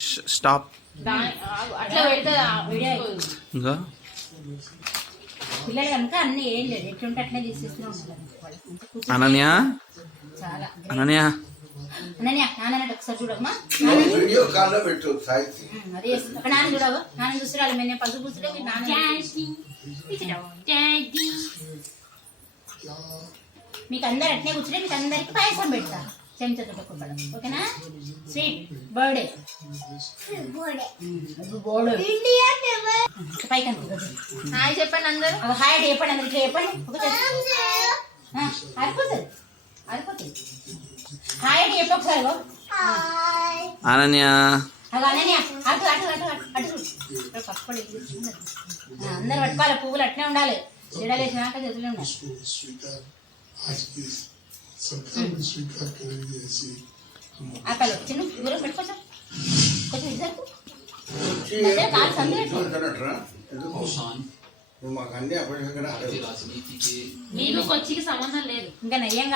Stop. అట్లా పెడితే ఇంకా పిల్లలు కనుక అన్ని ఏం లేదు, ఎట్లుంటే అట్లే తీసేస్తూనే ఉంటారు. అనన్య చాలా అనన్య అనన్య నాన్న ఒకసారి చూడమ్మా. వీడియో కాల్లో పెట్టు అది ఒక నాన్న చూడవు, నాన్న చూసిరాలి. మేము పసుపు పూసుడే మీకు అందరు అట్నే కూర్చుంటే మీకు అందరికి పాయసం పెడతా చెంచాతో ఒక్కొక్కడు. ఓకేనా? స్వీట్ బర్త్డే పైకి హాయ్ చెప్పండి అందరూ. హాయ్ అంటే చెప్పండి అందరు. ఇట్లా చెప్పండి. ఆరిపోతుంది ఆరిపోతుంది. హాయ్ అంటే చెప్పు ఒకసారి. అనన్య అనన్య అటు అటు అటు అటు పక్కపడి అందరు పట్టుకోవాలి. పువ్వులు అట్నే ఉండాలి. జడలేసినాక చేతులు ఉండాలి. అక్కడ చిన్న దూరం పెట్టుకోసా కొంచెం ఇద్దరు కాలు సందు మాకు అన్ని అప్పుడు మీకు కొచ్చికి సంబంధం లేదు. ఇంకా నయ్యంగా